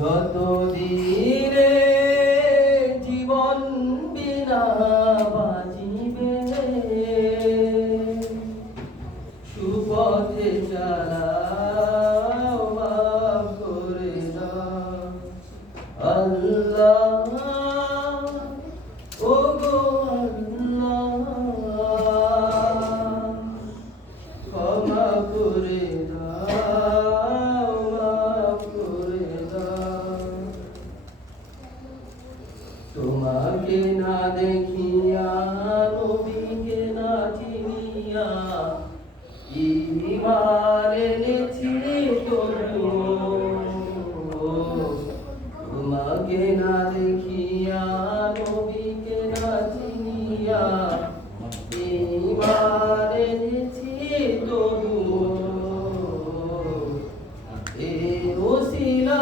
যতদিনে জীবন বিনা বাজিবে সুপথে চালাও মাফ করে দাও আল্লাহ ও গো আল্লাহ ক্ষমা করে দাও মাফ করে দাও তোমাকে না দেখিয়া নবীকে না চিনিয়া ঈমান এনেছি তবুও তোমাকে না দেখিয়া নবীকে না চিনিয়া ঈমান এনেছি তবুও এ ওসিলা